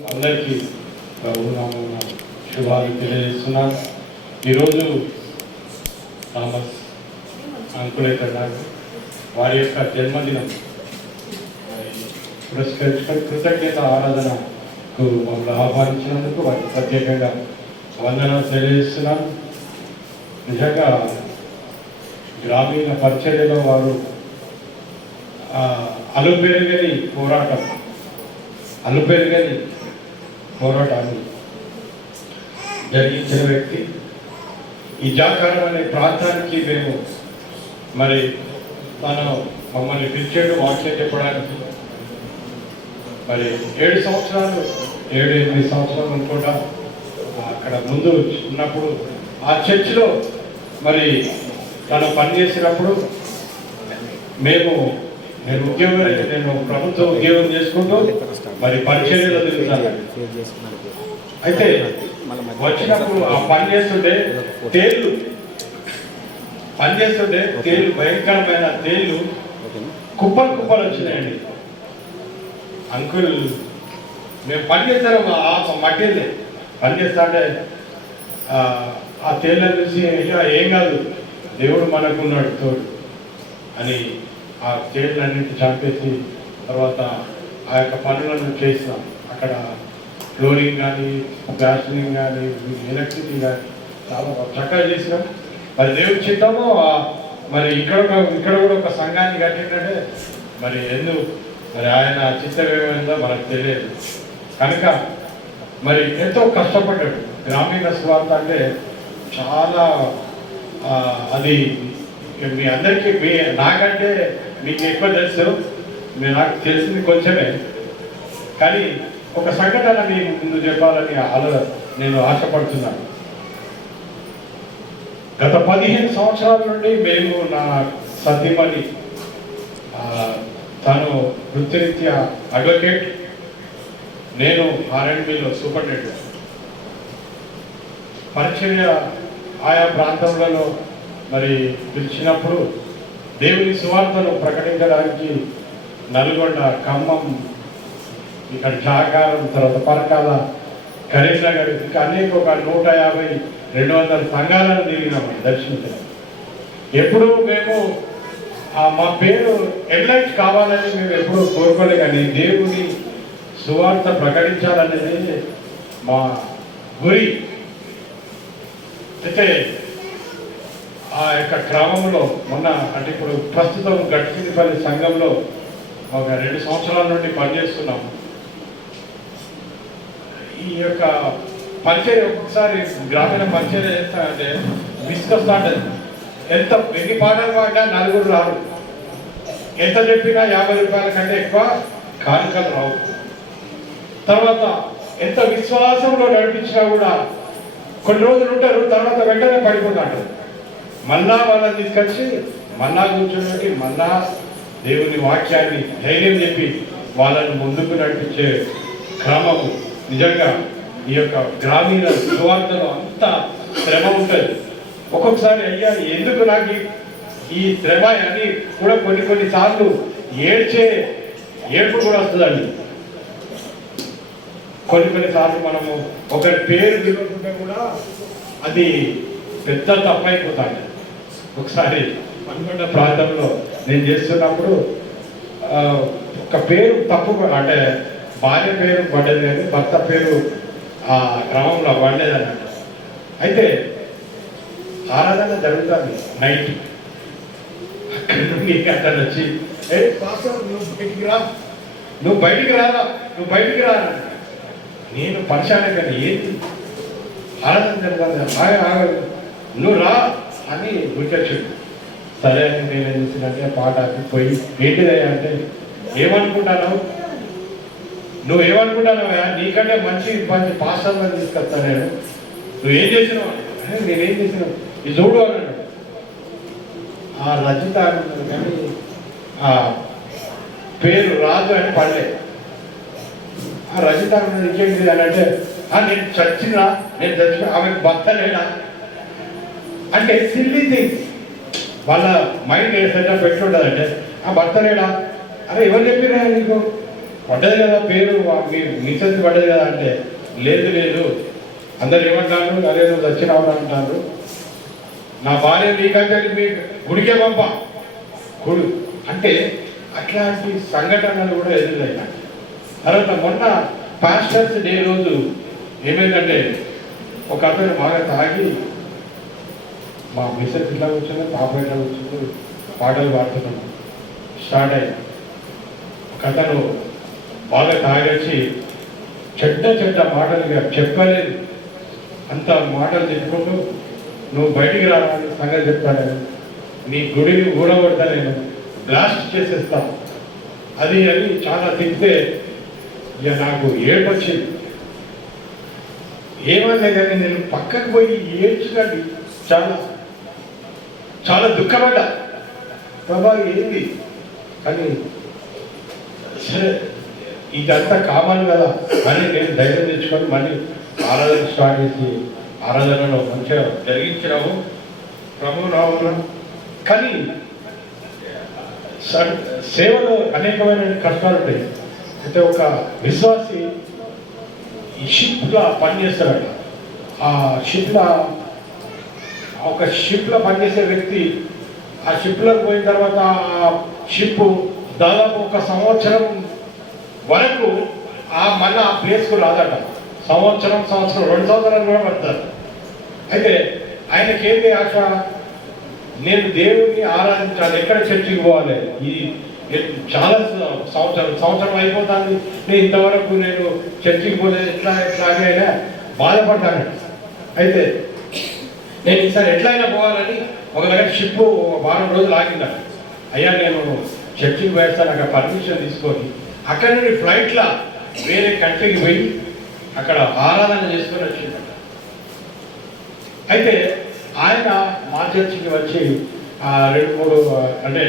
అందరికీ ప్రభునామమున శుభాలు తెలియజేస్తున్నాను. ఈరోజు థామస్ అంకులేకర్ వారి యొక్క జన్మదినం పురస్కరించుకొని కృతజ్ఞత ఆరాధనకు మమ్మల్ని ఆహ్వానించినందుకు వారికి ప్రత్యేకంగా వందనాలు తెలియజేస్తున్నాను. నిజంగా గ్రామీణ పరిచర్యలో వారు అలుపెరుగని పోరాటాన్ని జరిగించిన వ్యక్తి. ఈ జాకారం అనే ప్రాంతానికి మేము మరి తను మమ్మల్ని పిలిచాడు వాక్యం చెప్పడానికి. మరి 7 సంవత్సరాలు 7-8 సంవత్సరాలు అనుకుంటా అక్కడ ముందు ఉన్నప్పుడు ఆ చర్చిలో మరి తను పనిచేసినప్పుడు నేను ప్రభుత్వ ఉద్యోగం చేసుకుంటూ మరి పరిచర్యలో తిరుగుతాను. అయితే వచ్చినప్పుడు ఆ పనిచేస్తుంటే తేళ్ళు భయంకరమైన తేళ్ళు కుప్పలు వచ్చినాయండి. అంకుల్ మేము పనిచేస్తాం ఆ మట్టిల్ని పనిచేస్తా అంటే ఆ తేళ్ళ చూసి ఏం కాదు దేవుడు మనకున్నాడు తోడు అని ఆ తేళ్ళన్నింటి చంపేసి తర్వాత ఆ యొక్క పనులను చేస్తాం. అక్కడ ఫ్లోరింగ్ కానీ ప్లాస్టరింగ్ కానీ ఎలక్ట్రిసిటీ కానీ చాలా చక్కగా చేసినాం. మరి దేవుడు చిత్తము మరి ఇక్కడ కూడా ఒక సంఘాన్ని కట్టిందంటే మరి మరి ఆయన చిత్తం ఏమైందో మనకు తెలియదు. కనుక మరి ఎంతో కష్టపడ్డాడు. గ్రామీణ స్వార్థ అంటే చాలా అది మీ అందరికీ నాకంటే మీకు ఎక్కువ తెలుసు, నాకు తెలిసింది కొంచెమే. కానీ ఒక సంఘటన మీ ముందు చెప్పాలని నేను ఆశపడుతున్నాను. గత 15 సంవత్సరాల నుండి మేము నా సతీమణి తను వృత్తిరీత్యా అడ్వకేట్, నేను R&Bలో సూపరింటెండెంట్. పరిచర్య ఆయా ప్రాంతాలలో మరి పిలిచినప్పుడు దేవుని సువార్తను ప్రకటించడానికి నల్గొండ, ఖమ్మం, ఇక్కడ జాకారం, తర్వాత పరకాల, కరీంనగర్, ఇంకా అనేక ఒక 150-200 సంఘాలను తిరిగినాము దర్శించడం. ఎప్పుడు మేము మా పేరు హెడ్లైట్ కావాలని మేము ఎప్పుడూ కోరుకోలే, కానీ దేవుని సువార్త ప్రకటించాలనేది మా గురి. అయితే ఆ యొక్క క్రమంలో మొన్న అంటే ఇప్పుడు ప్రస్తుతం గట్టిపల్లి సంఘంలో ఒక 2 సంవత్సరాల నుండి పనిచేస్తున్నాము. ఈ యొక్క పరిచర్య ఒక్కొక్కసారి గ్రామీణ పరిచర్య చేస్తా అంటే విసుకొస్తా ఉంటుంది. ఎన్ని పాటలు పాడినా 4 రారు, ఎంత చెప్పినా 50 రూపాయల కంటే ఎక్కువ కానుకలు రావు. తర్వాత ఎంత విశ్వాసంలో నడిపించినా కూడా కొన్ని రోజులు ఉంటారు, తర్వాత వెంటనే పడిపోతాడు. మళ్ళా వాళ్ళని తీసుకొచ్చి మళ్ళా కూర్చోబెట్టి మళ్ళా దేవుని వాక్యాన్ని ధైర్యం చెప్పి వాళ్ళని ముందుకు నడిపించే క్రమము. నిజంగా ఈ యొక్క గ్రామీణ సువార్తలో అంత శ్రమ ఉంటుంది. ఒక్కొక్కసారి అయ్యా ఎందుకు నాకు ఈ శ్రమ అని కూడా కొన్ని సార్లు ఏడుపు కూడా వస్తుందండి. కొన్ని సార్లు మనము ఒకరి పేరు వినుకుంటే కూడా అది పెద్ద తప్పైపోతాయి. ఒకసారి అనుకున్న ప్రాంతంలో నేను చేస్తున్నప్పుడు ఒక పేరు తప్పు, అంటే భార్య పేరు పడ్డది కానీ భర్త పేరు ఆ క్రమంలో పడలేదు అన్నట్టు. అయితే ఆరాధన జరుగుతుంది నైట్. అక్కడి నుండి అతను వచ్చి నువ్వు బయటికి రారా నేను పరిశానే కానీ ఏంటి ఆరాధన జరుగుతుంది, నువ్వు రా అని గుర్తొచ్చాడు. సరే అని నేనేం చేసినట్టే పాట పోయి ఏంటిదయ్యా అంటే నువ్వేమనుకుంటానవా, నీకంటే మంచి పాస్టర్లను తీసుకొస్తా నేను, నువ్వేం చేసినావు, నేనేం చేసినావు ఇది చూడు అన్నాడు. ఆ రజిత అంటున్నాడు కానీ ఆ పేరు రాజు అని పడలే. ఆ రజిత అన్నది ఇంకేంటిది అని అంటే నేను చచ్చినా ఆమెకు భర్త లేనా అంటే సిల్లీ థింగ్స్. వాళ్ళ మైండ్ సెటప్ పెట్టుండదంటే ఆ భర్త లేడా, అరే ఎవరు చెప్పిరా నీకు పడ్డది కదా పేరు, మీ మిసెస్ పడ్డది కదా అంటే లేదు లేదు, అందరు ఏమంటారు, అదే నువ్వు వచ్చినావు అంటారు, నా భార్య నీకంటే మీ గుడికే పంప గుడు అంటే అట్లాంటి సంఘటనలు కూడా ఎదురయ్యాయి. తర్వాత మొన్న పాస్టర్స్ డే రోజు ఏమైందంటే ఒక అతను బాగా తాగి మా మిస్సెస్ ఇట్లా కూర్చొని పాప ఇట్లా కూర్చొని పాటలు పాడుతున్నాను స్టార్ట్ అయ్యి ఒక అతను బాగా తాగొచ్చి చెడ్డ చెడ్డ మాటలుగా చెప్పలేదు అంత మాటలు చెప్పుకుంటూ నువ్వు బయటికి రావాలని సంగతి చెప్తాను, నీ గుడిని ఊడగొడతా, నేను బ్లాస్ట్ చేసేస్తాను అది అని చాలా తిప్పితే ఇక నాకు ఏడ్పొచ్చింది. ఏమన్నా కానీ నేను పక్కకు పోయి ఏడ్చినట్టు చాలా చాలా దుఃఖపడ్డా. ప్రభా ఏంది కానీ సరే ఇదంతా కామన్ కదా అని నేను ధైర్యం తెచ్చుకొని మళ్ళీ ఆరాధన స్టార్ట్ చేసి ఆరాధనలో మంచిగా జరిగించినాము ప్రభు నామమున. కానీ సేవలో అనేకమైన కష్టాలు ఉంటాయి. అంటే ఒక విశ్వాసి ఈ షిప్లా పనిచేస్తారట. ఆ షిప్లా ఒక షిప్లో పనిచేసే వ్యక్తి ఆ షిప్లోకి పోయిన తర్వాత ఆ షిప్ దాదాపు 1 సంవత్సరం వరకు మళ్ళీ ఆ ప్లేస్కు రాదట. సంవత్సరం 2 సంవత్సరాలు కూడా పడతారు. అయితే ఆయనకి ఏంటి ఆశ, నేను దేవుడిని ఆరాధించాలి, ఎక్కడ చర్చికి పోవాలి, ఈ చాలా సంవత్సరం అయిపోతుంది, నేను ఇంతవరకు నేను చర్చికి పోలేదు, ఎట్లాగే అయినా బాధపడ్డాను. అయితే నేను ఈసారి ఎట్లయినా పోవాలని ఒక దగ్గర షిప్ వారం రోజులు ఆగిందాను. అయ్యా నేను చర్చికి వేస్తాను, అక్కడ పర్మిషన్ తీసుకొని అక్కడి నుండి ఫ్లైట్లో వేరే కంట్రీకి పోయి అక్కడ ఆరాధన చేసుకొని వచ్చిందట. అయితే ఆయన మా చర్చికి వచ్చి 2-3 అంటే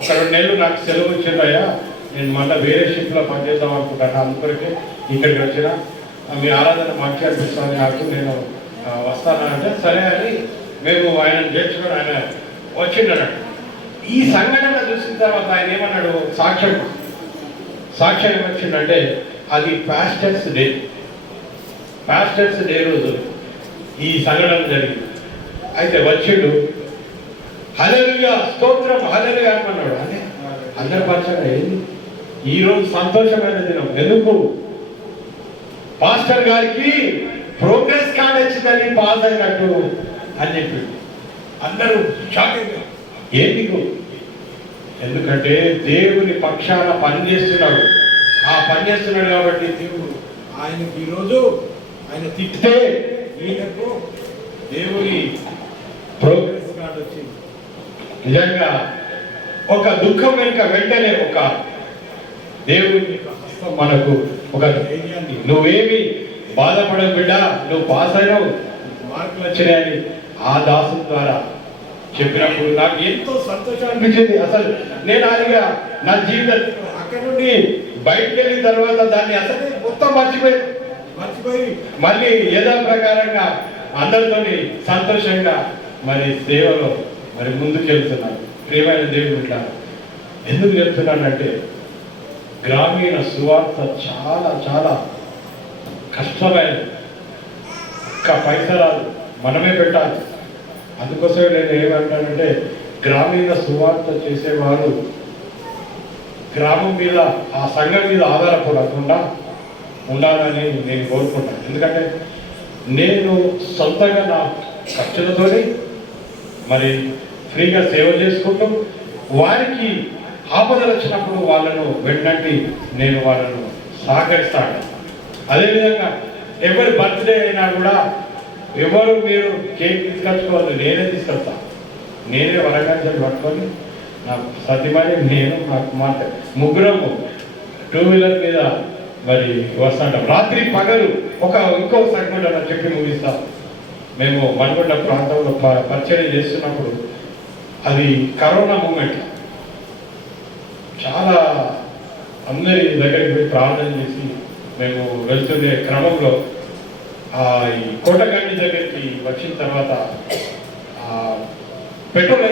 ఒక 2 నెలలు నాకు సెలవు ఇచ్చిందయ్యా, నేను మళ్ళీ వేరే షిప్లో పనిచేద్దాం అనుకుంటాను, అందుకొరకే ఇక్కడికి వచ్చిన, మీ ఆరాధన మంచిగా అనిపిస్తుంది నాకు, నేను వస్తాను అంటే సరే అని మేము ఆయన చేర్చుకొని ఆయన వచ్చిండన్నాడు. ఈ సంఘటన చూసిన తర్వాత ఆయన ఏమన్నాడు, సాక్ష్యం ఏమొచ్చిందంటే అది పాస్టర్స్ డే రోజు ఈ సంఘటన జరిగింది. అయితే వచ్చిండు, హల్లెలూయా స్తోత్రం హల్లెలూయా అన్నాడు. అంటే అందరి పరిచయం ఏంది ఈరోజు సంతోషమైన దినం, ఎందుకు పాస్టర్ గారికి ప్రోగ్రెస్ కార్డ్ వచ్చిందని పాస్ అయినట్టు అని చెప్పి అందరూ షాకింగ్. ఏంటి? ఎందుకంటే దేవుని పక్షాన పనిచేస్తున్నాడు, ఆ పనిచేస్తున్నాడు కాబట్టి దేవుడు ఆయనకి ఈరోజు ఆయన తిట్టితే ఈయనకు దేవుని ప్రోగ్రెస్ కార్డ్ వచ్చింది. నిజంగా ఒక దుఃఖం వెనుక వెంటనే ఒక దేవుని హస్తం మనకు ఒక ధైర్యాన్ని, నువ్వేమి బాధపడవు బిడ్డ, నువ్వు పాస్ అయినావు, మార్కులు వచ్చినాయని ఆ దాసు ద్వారా చెప్పినప్పుడు నాకు ఎంతో సంతోషం అనిపించింది. అసలు నేను అదిగా నా జీవితం అక్కడి నుండి బయటకు వెళ్ళిన తర్వాత దాన్ని అసలు మొత్తం మర్చిపోయి మళ్ళీ యథా ప్రకారంగా అందరితోని సంతోషంగా మరి సేవలో మరి ముందుకు వెళ్తున్నాను. ప్రియమైన దేవుడు ఇట్లా ఎందుకు చెప్తున్నానంటే గ్రామీణ సువార్త చాలా చాలా కష్టమైనది, ఒక్క పైసా రాదు, మనమే పెట్టాలి. అందుకోసమే నేను ఏమంటానంటే గ్రామీణ సువార్త చేసేవారు గ్రామం మీద ఆ సంఘం మీద ఆధారపడకుండా ఉండాలని నేను కోరుకుంటాను. ఎందుకంటే నేను సొంతంగా నా ఖర్చులతోని మరి ఫ్రీగా సేవ చేసుకుంటూ వారికి ఆపదలు వచ్చినప్పుడు వాళ్ళను వెంటనే నేను వాళ్ళను సహకరిస్తాను. అదేవిధంగా ఎవరి బర్త్డే అయినా కూడా ఎవరు మీరు కేక్ తీసుకొచ్చుకోవాలి, నేనే తీసుకొస్తాను. నేనే వరంగల్ పట్టుకొని నా సతీమణి నేను నా కుమార్తె ముగ్గురము 2 వీలర్ మీద మరి వస్తుంటాం. రాత్రి పగలు ఇంకో సెగ్మెంట్ అలా చెప్పి ముగిస్తాం. మేము మణికొండ ప్రాంతంలో పరిచయం చేస్తున్నప్పుడు అది కరోనా మూమెంట్, చాలా అందరి దగ్గరికి పోయి ప్రార్థన చేసి మేము వెళ్తుండే క్రమంలో ఈ కోటగండి దగ్గరికి వచ్చిన తర్వాత పెట్రోల్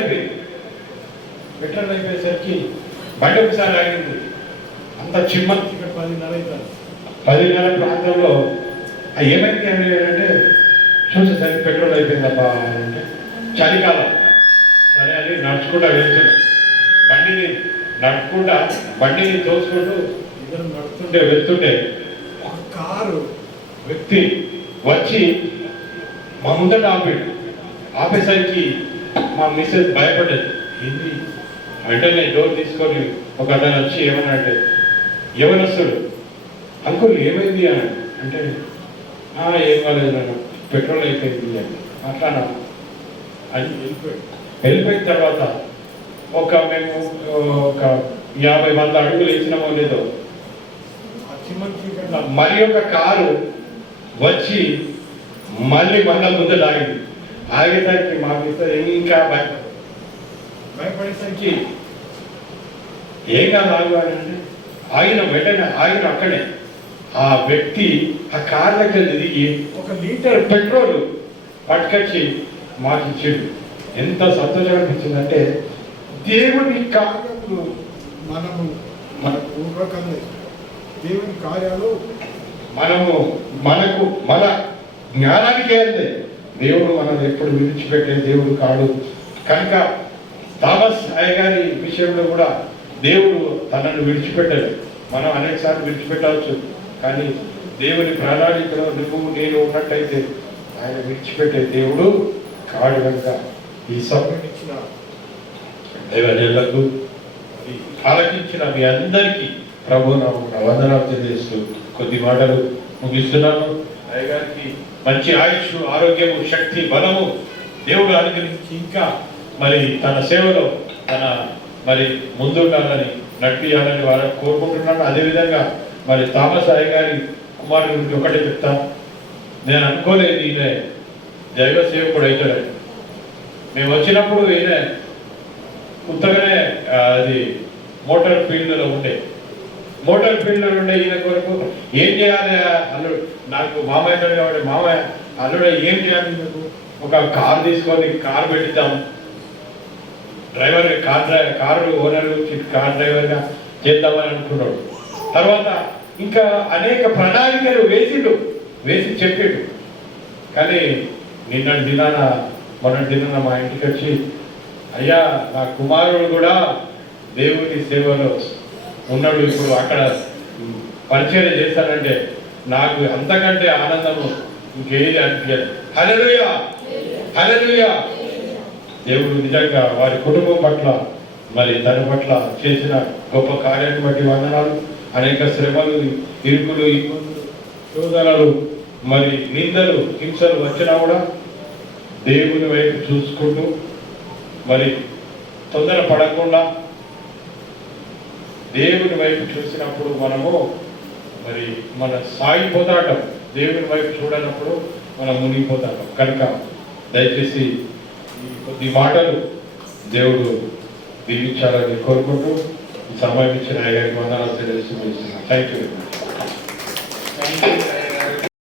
అయిపోయేసరికి బండి ఒకసారి ఆగింది. అంత చిమ్మన్ ఇక్కడ 10:30 అవుతుంది. 10:30 ప్రాంతంలో ఏమైంది అంటే చూసేసరికి పెట్రోల్ అయిపోయిందబ్బా అంటే చలికాలం. సరే అని నడుచుకుంటా వెళ్తున్నాం. బండిని తోసుకుంటూ ఇద్దరు నడుస్తుంటే వెళ్తుంటే ఒక కారు వ్యక్తి వచ్చి మా ముందట ఆపేసరికి మా మిస్సెస్ భయపడ్డది. ఏంటి వెంటనే డోర్ తీసుకొని ఒక అతను వచ్చి ఏమన్నా అంటే ఎవరొస్తాడు అంకుల్ ఏమైంది అని అంటే ఏం కాలేదు నన్ను పెట్రోల్ అయిపోయింది అని అట్లానా అని వెళ్ళిపోయిన తర్వాత మేము ఒక 50 మంది అడుగులు వేసినామో లేదో మరి ఒక కారు వచ్చి మళ్ళీ ముందర ఆగేసరికి మాకు ఇంకా భయపడేసరికి ఏం కాదు ఆగానంటే వెంటనే అక్కడే ఆ వ్యక్తి ఆ కార్ దగ్గర దిగి 1 లీటర్ పెట్రోల్ పట్టుకొచ్చి మాకు ఇచ్చాడు. ఎంత సంతోషం అనిపించిందంటే దేవుని కార్యములు మనము మన పూర్వకంగా దేవుని కార్యాలు మనకు మన జ్ఞానానికి అంతే. దేవుడు మనల్ని ఎప్పుడు విడిచిపెట్టే దేవుడు కాడు. కనుక థామస్ అయ్యగారి విషయంలో కూడా దేవుడు తనను విడిచిపెట్టలేదు. మనం అనేక సార్లు విడిచిపెట్టవచ్చు, కానీ దేవుని ప్రణాళికలో నేను ఉన్నట్టయితే ఆయన విడిచిపెట్టే దేవుడు కాడు. కనుక ఈ సమయం ఇచ్చిన దైవజనులకు ఆలకించిన మీ అందరికీ ప్రభు వందనాలు తెలియజేస్తూ కొద్ది మాటలు ముగిస్తున్నాను. అయ్యగారికి మంచి ఆయుష్, ఆరోగ్యము, శక్తి, బలము దేవుడు అనుగ్రహించి ఇంకా తన సేవలో ముందుండాలని నడిపియాలని వాళ్ళని కోరుకుంటున్నాను. అదేవిధంగా థామస్ అయ్యగారి కుమారుడి గురించి ఒకటే చెప్తా. నేను అనుకోలేదు ఈయన దైవ సేవకుడు అవుతాడని. మేము వచ్చినప్పుడు ఈయన కొత్తగానే అది మోటార్ ఫీల్డ్లో ఉండే ఈయన కొరకు ఏం చేయాలి అల్లుడు, నాకు మామయ్య కాబట్టి మామయ్య అల్లుడు ఏం చేయాలి, మీకు ఒక కారు తీసుకొని కారు పెట్టిద్దాం, కారు ఓనర్ కార్ డ్రైవర్గా చేద్దామని అనుకున్నాడు. తర్వాత ఇంకా అనేక ప్రణాళికలు వేసి చెప్పాడు. కానీ మొన్నటి దినాన మా ఇంటికి వచ్చి, అయ్యా నా కుమారుడు కూడా దేవుని సేవలో ఉన్నాడు, ఇప్పుడు అక్కడ పరిచయం చేస్తానంటే నాకు అంతకంటే ఆనందము ఇంకేది అనిపించదు. హల్లెలూయా, హల్లెలూయా. దేవుడు నిజంగా వారి కుటుంబం పట్ల తన పట్ల చేసిన గొప్ప కార్యాన్ని బట్టి వందనాలు. అనేక శ్రమలు, ఇరుకులు, ఇబ్బందులు, శోధనలు, నిందలు, హింసలు వచ్చినా కూడా దేవుని వైపు చూసుకుంటూ తొందర పడకుండా దేవుని వైపు చూసినప్పుడు మనము మన సాగిపోతాటం, దేవుని వైపు చూడనప్పుడు మనం మునిగిపోతాం. కనుక దయచేసి ఈ కొద్ది మాటలు దేవుడు దీవించాలని కోరుకుంటూ ఈ సమయం ఇచ్చిన అయ్యగారికి వందనాలు తెలియజేస్తున్నాను. Thank you.